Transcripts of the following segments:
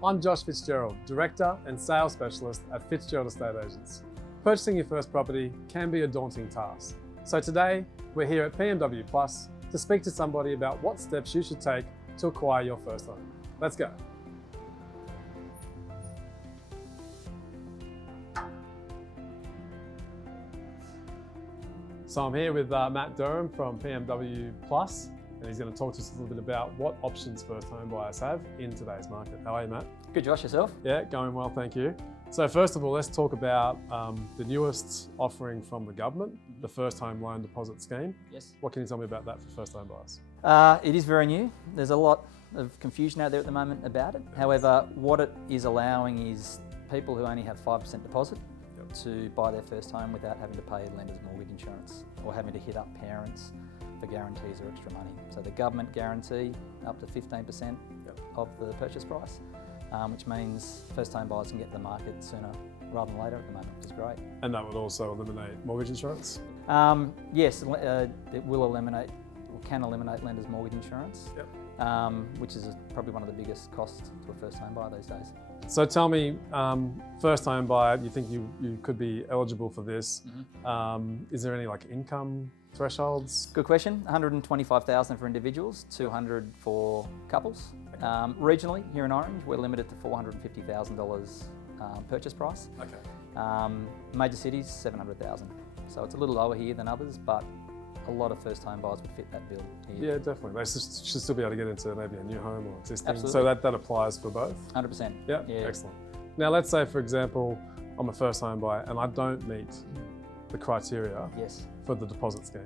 I'm Josh Fitzgerald, Director and Sales Specialist at Fitzgerald Estate Agents. Purchasing your first property can be a daunting task. So today, we're here at PMW Plus to speak to somebody about what steps you should take to acquire your first home. Let's go. So I'm here with Matt Durham from PMW Plus, and he's going to talk to us a little bit about what options first home buyers have in today's market. How are you, Matt? Good, Josh, yourself? Yeah, going well, thank you. So first of all, let's talk about the newest offering from the government, the first home loan deposit scheme. Yes. What can you tell me about that for first home buyers? It is very new. There's a lot of confusion out there at the moment about it. However, what it is allowing is people who only have 5% deposit to buy their first home without having to pay lender's mortgage insurance or having to hit up parents for guarantees or extra money. So the government guarantee up to 15% of the purchase price, which means first home buyers can get to the market sooner rather than later at the moment, which is great. And that would also eliminate mortgage insurance? Yes, it will eliminate or can eliminate lender's mortgage insurance, which is probably one of the biggest costs to a first home buyer these days. So tell me, first home buyer, you think you could be eligible for this. Is there any like income thresholds? Good question. 125,000 for individuals, 200 for couples. Regionally, here in Orange, we're limited to $450,000 purchase price. Major cities, 700,000. So it's a little lower here than others, but a lot of first home buyers would fit that bill here. Yeah, definitely. They should still be able to get into maybe a new home or existing. Absolutely. So that applies for both? 100%. Yeah, excellent. Now let's say, for example, I'm a first home buyer and I don't meet the criteria for the deposit scheme.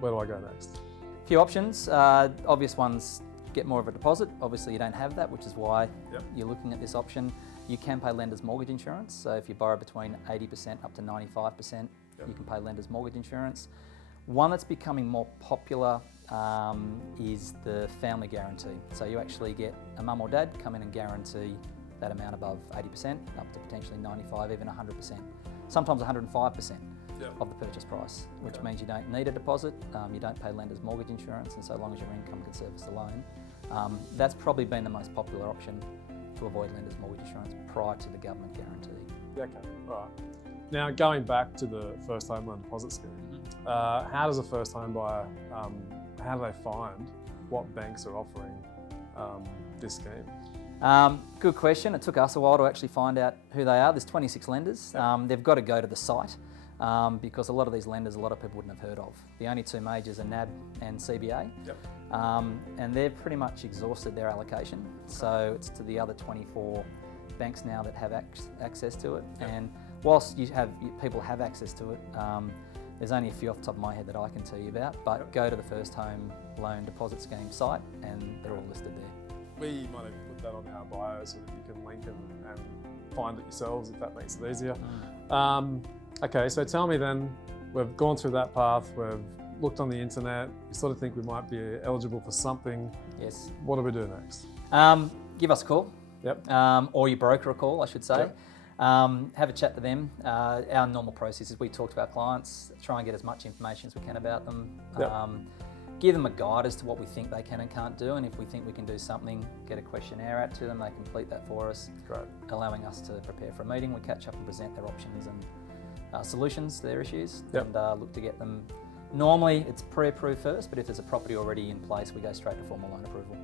Where do I go next? A few options. Obvious ones, get more of a deposit. Obviously you don't have that, which is why you're looking at this option. You can pay lender's mortgage insurance. So if you borrow between 80% up to 95%, you can pay lender's mortgage insurance. One that's becoming more popular is the family guarantee. So you actually get a mum or dad come in and guarantee that amount above 80%, up to potentially 95, even 100%. Sometimes 105% of the purchase price, which means you don't need a deposit, you don't pay lender's mortgage insurance, and so long as your income can service the loan. That's probably been the most popular option to avoid lender's mortgage insurance prior to the government guarantee. Okay, all right. Now, going back to the first home loan deposit scheme, how does a first home buyer, how do they find what banks are offering this scheme? Good question. It took us a while to actually find out who they are. There's 26 lenders. They've got to go to the site because a lot of these lenders, a lot of people wouldn't have heard of. The only two majors are NAB and CBA, and they've pretty much exhausted their allocation. So it's to the other 24 banks now that have access to it. And whilst people have access to it, there's only a few off the top of my head that I can tell you about, but go to the first home loan deposit scheme site and they're all listed there. We might even put that on our bio so that you can link and find it yourselves if that makes it easier. Okay, so tell me then, we've gone through that path, we've looked on the internet, we sort of think we might be eligible for something. Yes. What do we do next? Give us a call. Or your broker a call, I should say. Have a chat to them. Our normal process is we talk to our clients, try and get as much information as we can about them, give them a guide as to what we think they can and can't do, and if we think we can do something, get a questionnaire out to them, they complete that for us, allowing us to prepare for a meeting. We catch up and present their options and solutions to their issues and look to get them. Normally it's pre-approved first, but if there's a property already in place, we go straight to formal loan approval.